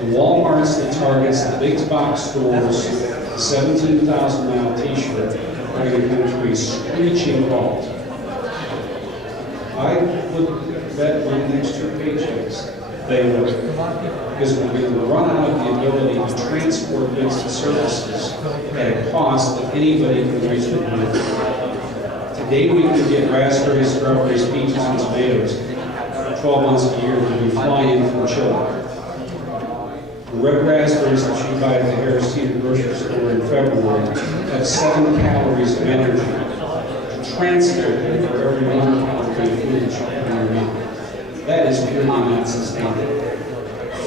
The Walmarts that targets the big box stores, the 17,000-mile t-shirt, are going to come to a screeching halt. I would bet my next 2 paychecks they will, because we're going to run out of the ability to transport goods and services at a cost that anybody can reasonably do. Today we can get raspberries, strawberries, peaches, and tomatoes 12 months a year when we fly in from Chile. The red raspberries that you buy at the Harris Teeter grocery store in February have 7 calories of energy to transport them for every 1 calorie of food that you put in your mouth. That is purely not sustainable.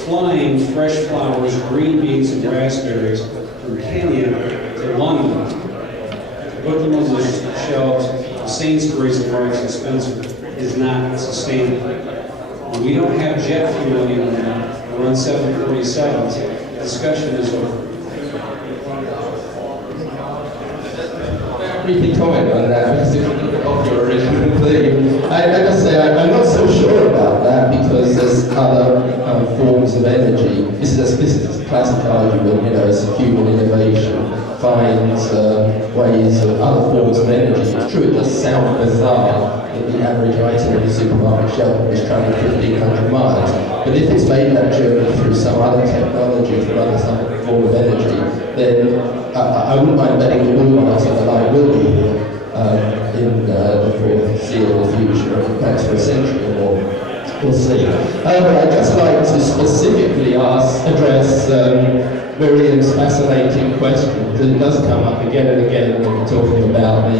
Flying fresh flowers, green beans, and raspberries from Kenya to London, to put them on the shelves of Sainsbury's and Marks and Spencer is not sustainable. When we don't have jet fuel anymore, we're on 747s, the discussion is over. Briefly comment on that, because if you look off your original theme, I must say I'm not so sure about that, because there's other forms of energy. This is a classic argument, as human innovation finds ways of other forms of energy. It's true, it does sound bizarre that the average item in the supermarket shelf is traveling 1,500 miles, but if it's made that journey through some other technology, through some form of energy, then I wouldn't mind betting the Walmarts on the line will be here in the foreseeable future, perhaps for a century or more. We'll see. But I'd just like to specifically address Miriam's fascinating question, because it does come up again and again when we're talking about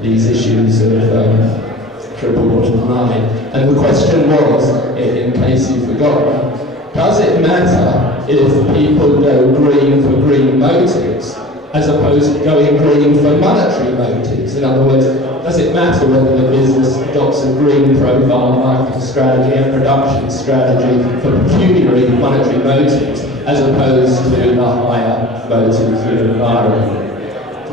these issues of triple bottom line. And the question was, in case you've forgotten, does it matter if people go green for green motives as opposed to going green for monetary motives? In other words, does it matter whether the business adopts a green profile marketing strategy and production strategy for pecuniary monetary motives as opposed to the higher motives of environment?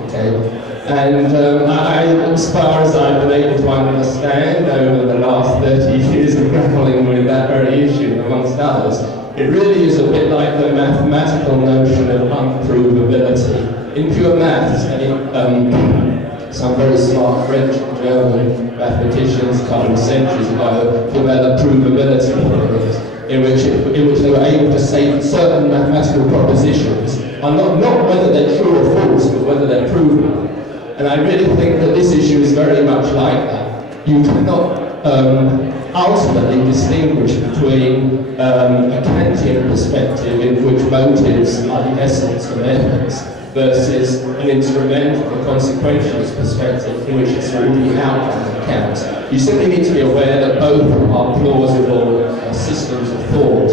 Okay. And as far as I've been able to understand over the last 30 years of grappling with that very issue, amongst others, it really is a bit like the mathematical notion of unprovability. In pure maths, some very smart French and German mathematicians a couple of centuries ago developed provability theories in which they were able to say certain mathematical propositions are not whether they're true or false, but whether they're provable. And I really think that this issue is very much like that. You cannot ultimately distinguish between a Kantian perspective in which motives are the essence of ethics versus an instrumental or consequentialist perspective in which it's all the outcome that counts. You simply need to be aware that both are plausible systems of thought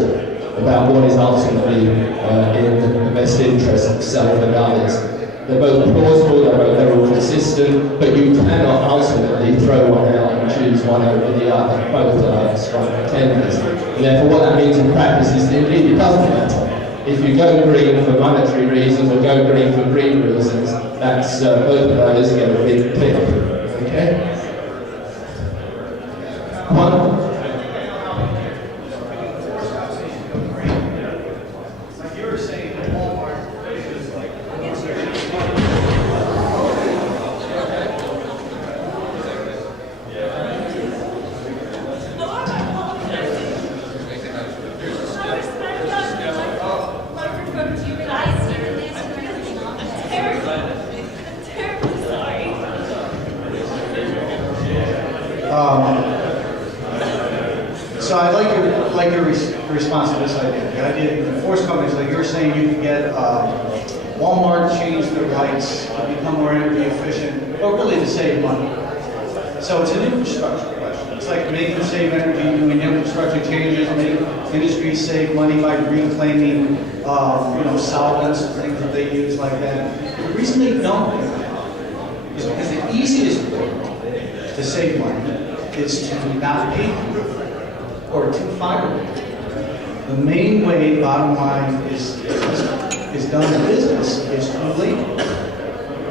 about what is ultimately in the best interest of self and others. They're both plausible, they're all consistent, but you cannot ultimately throw one out and choose one over the other. Both are strong contenders. And therefore what that means in practice is that indeed it doesn't matter. If you go green for monetary reasons or go green for green reasons, that's both of those get a big click. Okay? One. So I'd like your response to this idea. The idea in force companies, like you're saying, you can get Walmart change their lights to become more energy efficient, but really to save money. So it's an infrastructure question. It's like making them save energy, doing infrastructure changes, make industries save money by reclaiming, solvents and things that they use like that. The reason they don't do that is because the easiest way to save money is to not pay for it or to fire it. The main way, bottom line, is done in business is through labor.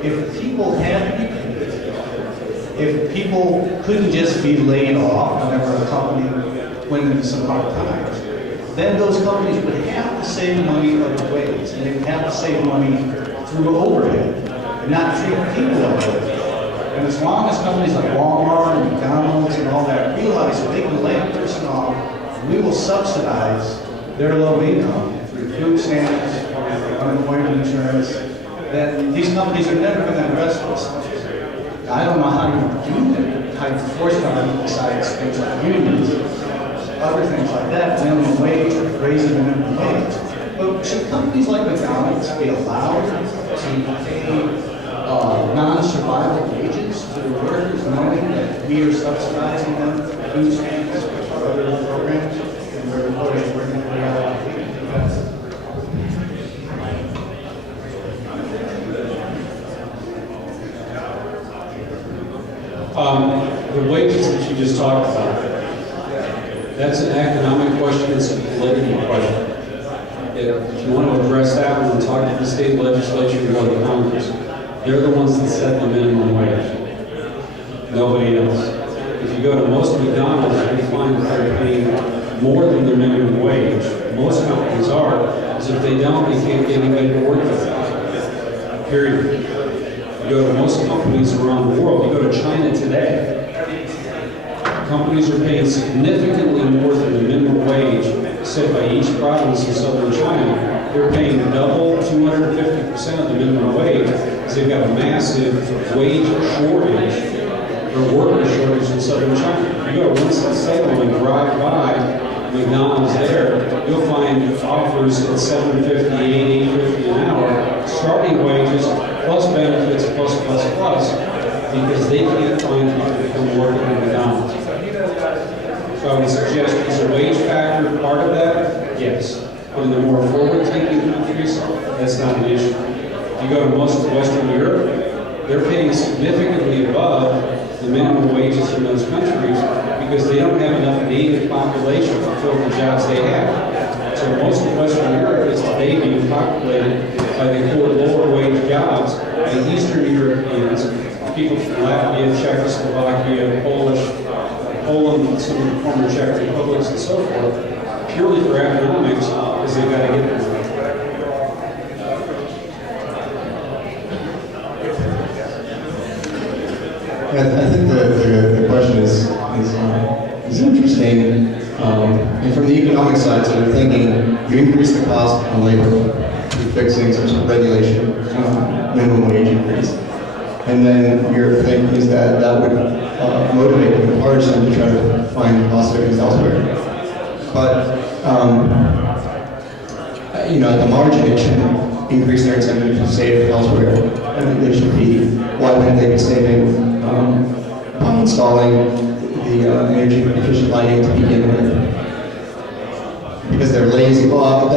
If people had to be paid, if people couldn't just be laid off whenever a company went into some hard times, then those companies would have to save money other ways, and they would have to save money through overhead, and not treat people like that. And as long as companies like Walmart and McDonald's and all that realize that they can lay a person off, we will subsidize their low income through food stamps, unemployment insurance, that these companies are never going to address this. I don't know how you do that, how you force them besides things like unions, other things like that, minimum wage, raising the minimum wage. But should companies like McDonald's be allowed to pay non-survival wages to the workers, knowing that we are subsidizing them through food stamps or other programs, and we're working for the wages that you just talked about, that's an economic question, it's a political question. If you want to address that one, talk to the state legislature and go to Congress. They're the ones that set the minimum wage. Nobody else. If you go to most McDonald's, you find that they're paying more than their minimum wage. Most companies are, because if they don't, they can't get anybody to work with them. Period. You go to most companies around the world, you go to China today, companies are paying significantly more than the minimum wage set by each province in southern China. They're paying double, 250% of the minimum wage, because they've got a massive wage shortage, or worker shortage in southern China. You go to Winston-Salem and drive by McDonald's there, you'll find offers at $7.50, $8.50 an hour, starting wages, plus benefits, plus, because they can't find people to come work at McDonald's. So I would suggest, is a wage factor part of that? Yes. But in the more forward-thinking countries, that's not an issue. You go to most of Western Europe, they're paying significantly above the minimum wages in those countries because they don't have enough native population to fill the jobs they have. So most of Western Europe is today being populated by the lower wage jobs, and Eastern Europeans, people from Latvia, Czechoslovakia, Poland, some of the former Czech republics and so forth, purely for economics, because they've got to get there. I think the question is interesting. And from the economic side, so they're thinking you increase the cost on labor, you're fixing some sort of regulation, minimum wage increase. And then your thing is that would motivate and encourage them to try to find cost savings elsewhere. But at the margin, it should increase their incentive to save elsewhere. And they should be, why wouldn't they be saving by installing the energy efficient lighting to begin with? Because they're lazy. Well,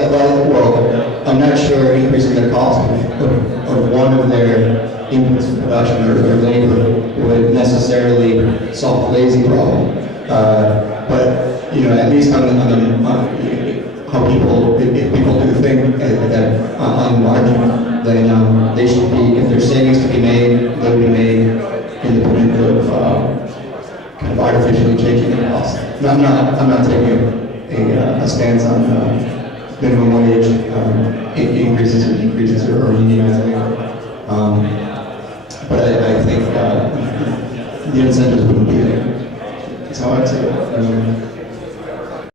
I'm not sure increasing their cost of one of their inputs for production or their labor would necessarily solve the lazy problem. But at least on how people, if people do think that on the margin, then they should be, if there's savings to be made, they'll be made independent of kind of artificially changing the cost. I'm not taking a stance on minimum wage increases or decreases or unionizing. But I think the incentives wouldn't be there. That's how I'd say it.